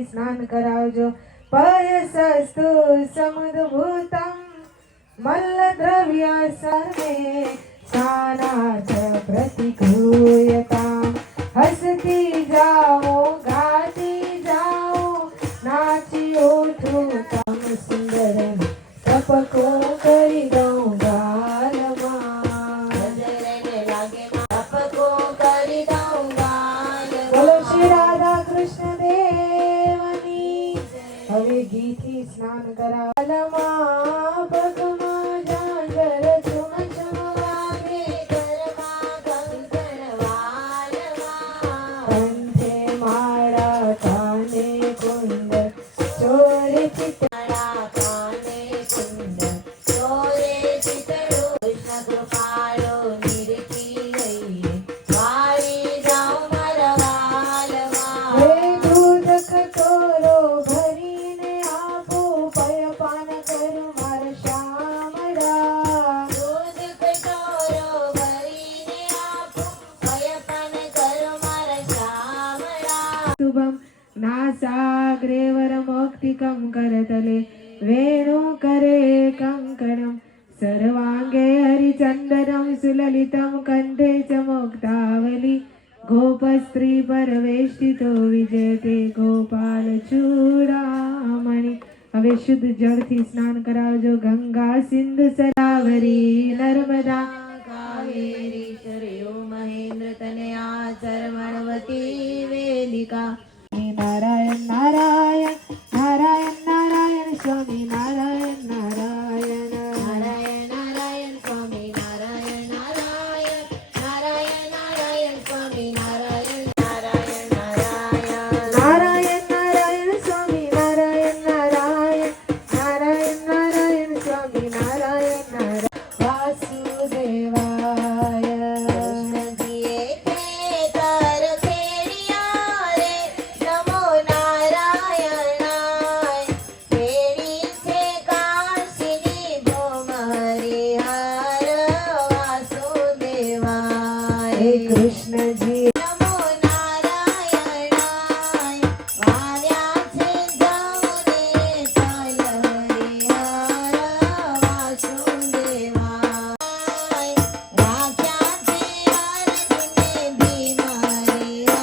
ઘીથી સ્નાન કરાવજો. પયસસ્તુ સમુદ્ભૂતમ મલ્લદ્રવ્ય સર્વે સ્નાનાચ પ્રતિકૂયતામ. હસતી જાઓ ગાતી જાઓ નાચી ઉઠું તમ સુંદર ટપકો કરી દઉં ગાલમાં. ટપકો કરી દઉં ગાલમાં. બોલો શ્રી રાધા કૃષ્ણ દેવની. હવે ઘીથી સ્નાન કરાવવામાં પગમાં ઝાંઝર ઝુમ ઝુમ વાગે ઘરમાં કંકણ વાલમાં. કંઠે માળા કાને કુંડ ચોરે ચિતળા કાને કુંડ ચોરે ચિતળું. કૃષ્ણ કૃપાળો નિરખી લઈએ વાળી જાઉં મારા વાલમાં. હે દૂધ કટોરો ભરીને આપો પયપાન કરું મારા શામળા. દૂધ કટોરો ભરીને આપો પયપાન કરું મારા શામળા. શુભમ નાસાગ્રે વરમોક્તિકમ કરતલે વેણુ કરે કંકણમ સર્વાંગે હરિચંદનમ સુલલિતમ કંઠે ચ મુક્તાવલી. ગોપસ્ત્રી પરવેષ્ટિતો વિજયતે ગોપાલ ચૂડામણી. હવે શુદ્ધ જળથી સ્નાન કરાવજો. ગંગા સિંધુ સરાવરી નર્મદા કાવેરી સરયો મહેન્દ્ર તનયા ચરમણવતી વેદિકા. નારાયણ નારાયણ નારાયણ નારાયણ સ્વામી નારાયણ નારાયણ નારાયણ નારાયણ સ્વામી નારાયણ નારાયણ નારાયણ નારાયણ સ્વામી નારાયણ નારાયણ નારાયણ નારાયણ નારાયણ સ્વામી નારાયણ નારાયણ નારાયણ નારાયણ સ્વામી નારાયણ નારાયણ. વાસુદેવાય. કૃષ્ણજીએ ખેતર ખેડિયા રે નમો નારાયણાય. ખેડી છે કાશીની ભૂમ હરિહર વાસુદેવાય. હે કૃષ્ણજી નમો નારાયણાય. વાર્યા છે જમને તલ હરિહર વાસુદેવાય. રાખ્યા છે અર્જુને ભીમ હરિહર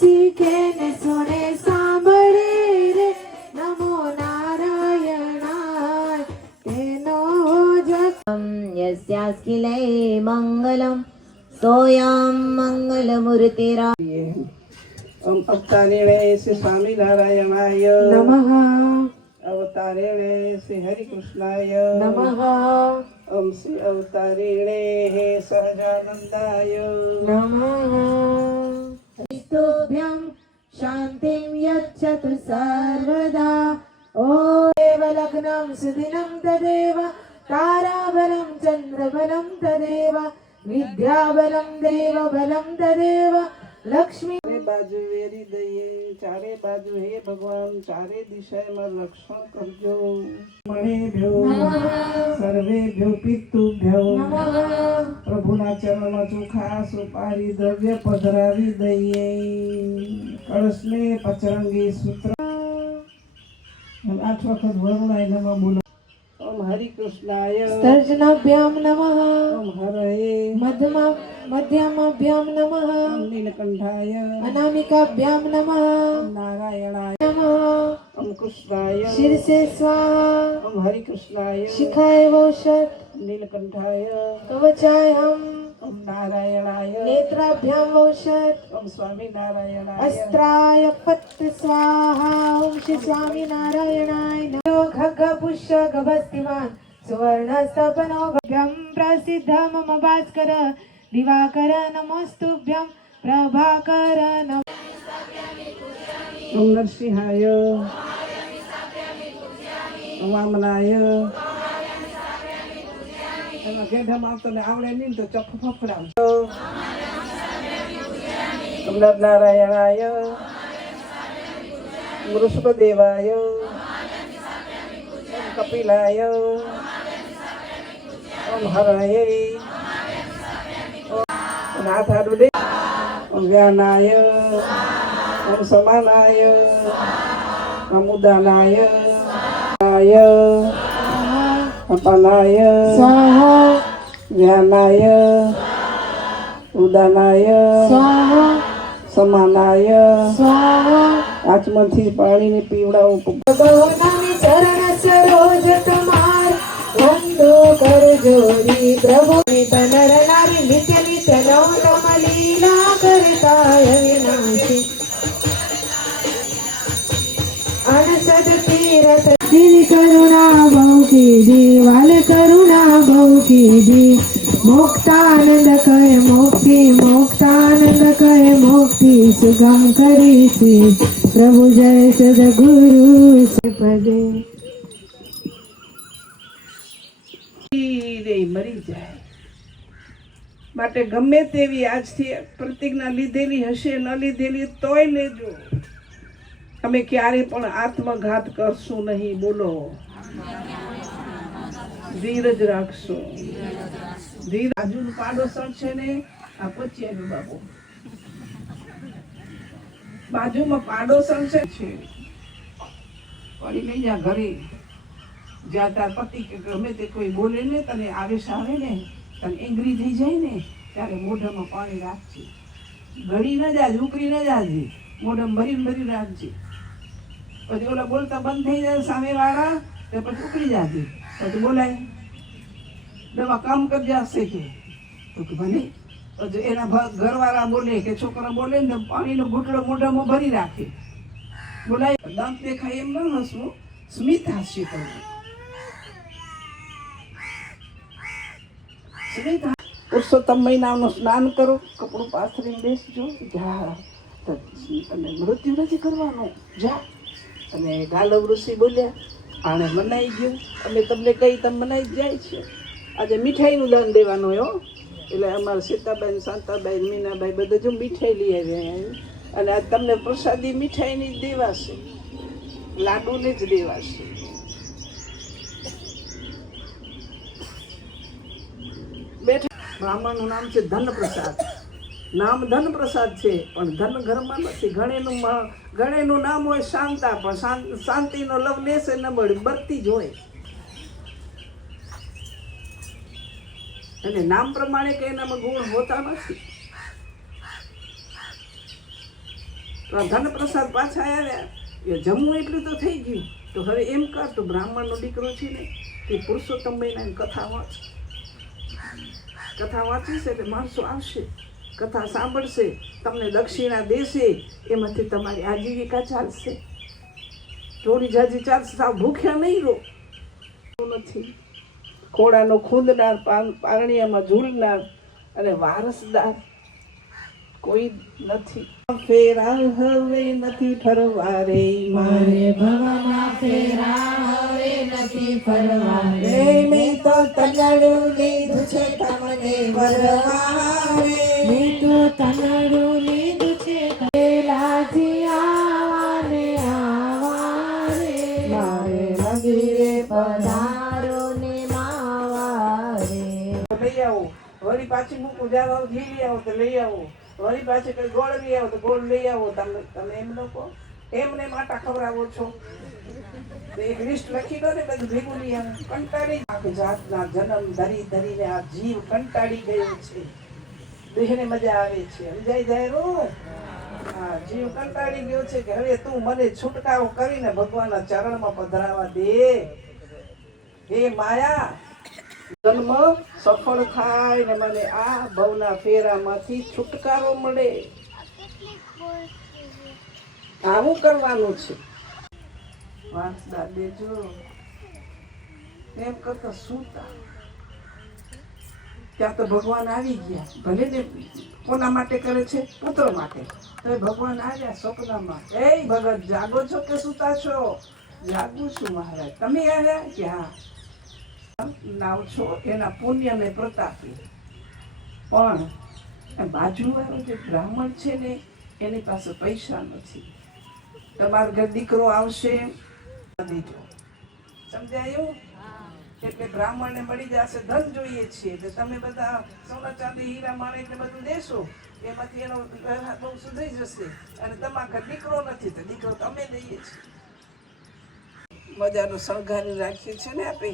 શીખે ને સુને સાંભળે રે નમો નારાયણાય તેનો જપ. યસ્યાસ્કિલે મંગલમ સોયમ મંગલમૂર્તિરા. ओम अवतारेणे श्री स्वामी नारायणाय નમઃ अवतारेणे श्री हरि कृष्णाय નમઃ ओम श्री अवतारेणे हे सहजानंदाय નમઃ. સ્તુભ્યં શાંતિં યચ્છતુ સર્વદા. ઓ દેવ લગ્नं સુદિनं તદેવ તારાબलं ચંદ્રબलं તદેવ વિદ્યાબलं દેવબलं તદેવ લક્ષ્મી. ચારે બાજુ વેરી દઈએ ચારે બાજુ હે ભગવાન ચારે દિશામાં રક્ષણ કરજો. મણિભ્યો સર્વેભ્યો પિતૃભ્યો પ્રભુના ચરણમાં ચોખા સુપારી દ્રવ્ય પધરાવી દઈએ. કળશને પચરંગી સૂત્ર 8 વખત વરુણાય નમઃ બોલો. ઓમ હરિ કૃષ્ણાય સ્તર્જનાભ્યામ નમઃ. ઓમ હરહે મધ્યમાભ્યામ નમઃ. ઓમ નીલકંઠાય અનામિકાભ્યામ નમઃ. નારાયણાય નમઃ. ઓમ કૃષ્ણાય શિરસે સ્વાહા. ઓમ હરિ કૃષ્ણાય શિખાય વૌષધ. નીલકંઠાય કવચાયહમ. ઓમ નારાયણાય નેત્રાભ્યામ વૌષધ. ઓમ સ્વામી નારાયણાય अस्त्राय पत्त स्वाहा. ओम श्री स्वामी नारायणाय नमः. खग पुष्य गभस्तिमान सुवर्ण स्तपनो भव्यं प्रसिद्ध मम भास्कर दिवाकर नमोस्तुभ्यं प्रभाकर नमः. ओम नरसिंहाय વામનાય એમાં ગેઢામાં આવતો આવડે નહીં તો ચપ ફફડાવજો. નારાયણાય વૃષભદેવાય કપિલાય ઓમ હરાય નાથ આડું ઓમ વ્યાનાય ઓમ સમાનાય ઓમ ઉદાનાય અપાનાય સ્વાહા વ્યાનાય ઉદાનાય સ્વાહા સમાનાય સ્વાહા. આચમનથી પાણીને પીવડાવું. ભગવાનની ચરણ સરોજ તમાર વંદો કર જોડી પ્રભુ નર નારી નિત્ય નિત્ય નવતમ લીલા કરતા અવિનાશી અનસદ તીરથ દિલ કરુણા બહુ કીધી વાલ કરુણા બહુ કીધી મુક્તાનંદ કહે મુક્તિ મુક્તાનંદ કહે મુક્તિ સુગમ કરી છે પ્રભુ જય સદગુરુ પદે. મરી જાય માટે ગમે તેવી આજથી પ્રતિજ્ઞા લીધેલી હશે ન લીધેલી તોય લેજો. અમે ક્યારે પણ આત્મઘાત કરશું નહીં. બોલો, ધીરજ રાખશો. બાજુનું પાડોશણ છે ને આ પચિયાનું બાબુ બાજુમાં પાડોશણ છે પડી લઈ જા ઘરે. જ્યાં તાર પતિ કે ગમે તે કોઈ બોલે ને તને આવેશ આવે ને તને એંગ્રી થઈ જાય ને ત્યારે મોઢામાં પાણી રાખજે. ઘડી ન જાજે, ઉકળી ન જાજે, મોઢામાં ભરીને ભરી રાખજે. પછી ઓલા બોલતા બંધ થઈ જાય સામે વાળા તો પછી ઉકળી જાજે. પછી બોલાય દવા કામ કરી જશે કે ભલે. પછી એના ઘરવાળા બોલે કે છોકરા બોલે ને પાણીનો ઘૂંટડો મોઢામાં ભરી રાખે. બોલાય દાંત દેખાય એમ ન હસવું, સ્મિત હાસ્ય કરવું. પુરુષોત્તમ મહિનાનું સ્નાન કરો, કપડું પાથરીને બેસજો. જા અને મૃત્યુ નથી કરવાનું. જા. અને ગાલવ ઋષિ બોલ્યા આને મનાઈ ગયું. અમે તમને કહી તમે મનાઈ જ જાય છે. આજે મીઠાઈનું દાન દેવાનું હો. એટલે અમારા સીતાબાઈ, શાંતાબાઈ, મીનાબાઈ બધા જો મીઠાઈ લઈ આવ્યા. અને આ તમને પ્રસાદી મીઠાઈની જ દેવાશે, લાડુને જ દેવાશે. બેઠા બ્રાહ્મણનું નામ છે ધનપ્રસાદ. નામ ધનપ્રસાદ છે પણ ધન ઘરમાં નથી. ઘણેનું નામ હોય શાંતા, પણ શાંતિનો લવ લેશે ન મળે, બરતી જ હોય. અને નામ પ્રમાણે કે એનામાં ગુણ હોતા નથી. ધનપ્રસાદ પાછા આવ્યા એ જમવું એટલું તો થઈ ગયું. તો હવે એમ કર, તો બ્રાહ્મણનો દીકરો છે ને તે પુરુષોત્તમ મહિનાની કથા વાંચ. કથા વાંચીશ એટલે માણસો આવશે, કથા સાંભળશે, તમને દક્ષિણા દેશે. એમાંથી તમારી આજીવિકા ચાલશે. થોડી જાજી ચાલશે. સાવ ભૂખ્યા નહીં રહો. નથી ખોડાનો ખૂંદનાર, પારણિયામાં ઝૂલનાર અને વારસદાર કોઈ નથી. ફેરા હવે નથી ફરવા રે મારે ભવમાં ફેરા હવે નથી ફરવા રે. મેં તો તનડું લીધું છે તમને વરવા રે. મેં તો તનડું લીધું છે પેલાથી આવા રે. મારે મંદિરે પધારો ને માવા રે. લઈ આવો. વળી પાછી મૂકું જાવ ઘી લઈ આવો તો લઈ આવો. વળી પાછી કઈ ગોળ લઈ આવો તો ગોળ લઈ આવો. તમે એમ લોકો એમને માટા ખવડાવો છો. તો એક લિસ્ટ લખી દો ને, બધું ભેગું લઈ આવો. કંટાળી આખી જાતના જન્મ ધરી ધરીને આ જીવ કંટાળી ગયો છે. દેહને મજા આવે છે. સમજાઈ જાય રો. હા, જીવ કંટાળી ગયો છે કે હવે તું મને છુટકારો કરીને ભગવાનના ચરણમાં પધરાવા દે. હે માયા, જન્મ સફળ થાય ને મને આ ભવના ફેરામાંથી છુટકારો મળે. આવું કરવાનું છે. વાંસદા દેજો એમ કરતા સૂતા. ત્યાં તો ભગવાન આવી ગયા. ભલે ને કોના માટે કરે છે? પુત્ર માટે. તો ભગવાન આવ્યા સ્વપ્નમાં. એ ભગત, જાગો છો કે સૂતા છો? જાગું છું મહારાજ. તમે આવ્યા કે હા નાવ છો એના પુણ્યને પ્રતાપે. પણ બાજુવાળો જે બ્રાહ્મણ છે ને એની પાસે પૈસા નથી. તમારા ઘર દીકરો આવશે દીજો, સમજાયું? એટલે બ્રાહ્મણને મળી જશે. ધન જોઈએ છીએ એટલે તમે બધા સોના ચાંદી હીરા માણેક ને બધું દેશો, એમાંથી એનો વ્યવહાર બહુ સુધરી જશે. અને તમારા ઘર દીકરો નથી તો દીકરો તમે દઈએ છીએ. મજાનું શણગારી રાખીએ છીએ ને આપણે.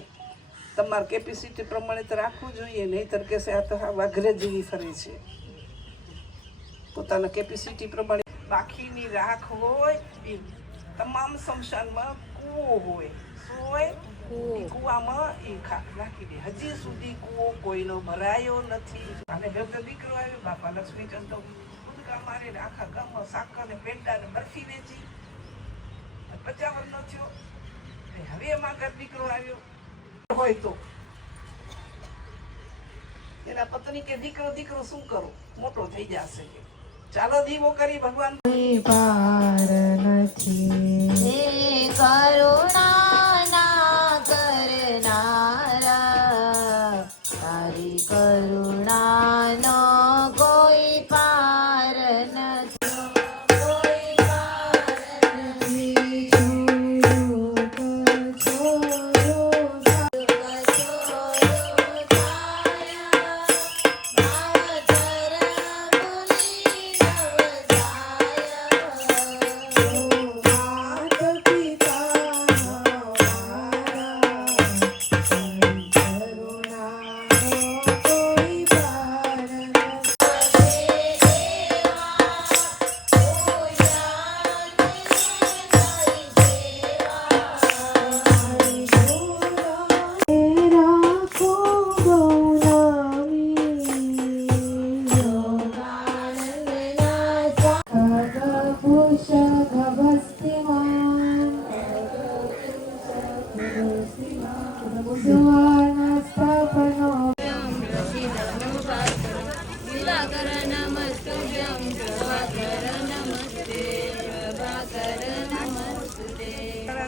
તમારી કેપેસિટી પ્રમાણે તો રાખવું જોઈએ, નહીંતર કહેશે આ તો વાઘરે જેવી ફરે છે. પોતાના કેપેસિટી પ્રમાણે. બાકીની રાખ હોય એ તમામ શમશાનમાં કૂવો હોય. શું હોય? કૂવામાં એ રાખી દે. હજી સુધી કૂવો કોઈનો ભરાયો નથી. અને ઘર દીકરો આવ્યો, બાપા લક્ષ્મીચંદ તો કુદકા મારે આખા ગામમાં સાકર ને પેંડા ને બરફી વેચી. 50 વર્ષનો થયો. હવે એમાં ઘર દીકરો આવ્યો હોય તો એના પત્ની કે દીકરો શું કરો, મોટો થઈ જશે. ચાલો દીવો કરી ભગવાન. પાર નથી કરુણા ના કરનારા, તારી કરુણાનો કોઈ પાર નથી, કોઈ પાર નથી.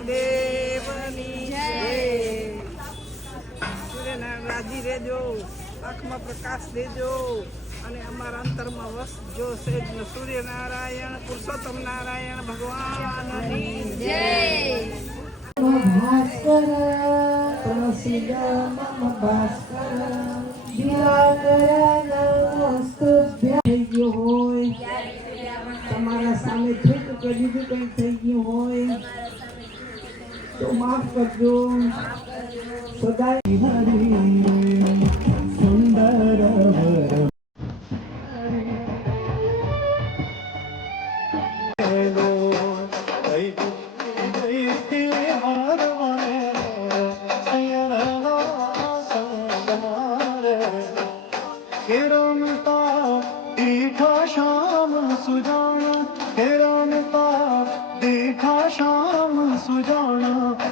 દેવની જય. સૂર્યનારાયણ રાજી રહેજો, આંખમાં પ્રકાશ દેજો અને અમારા અંતરમાં વસજો. સૂર્યનારાયણ પુરુષોત્તમ નારાયણ ભગવાનની જય. ભાસ્કર પ્રસિદ્ધ મમ ભાસ્કર દિવાકર નમસ્તુભ્યં. થઈ ગયું હોય, તમારા સામે થયું કે બીજું કંઈ થઈ ગયું હોય તો માફ કરજો. સદાય સુંદર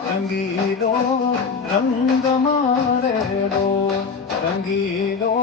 રંગીલો રંગ મારે લો, રંગીલો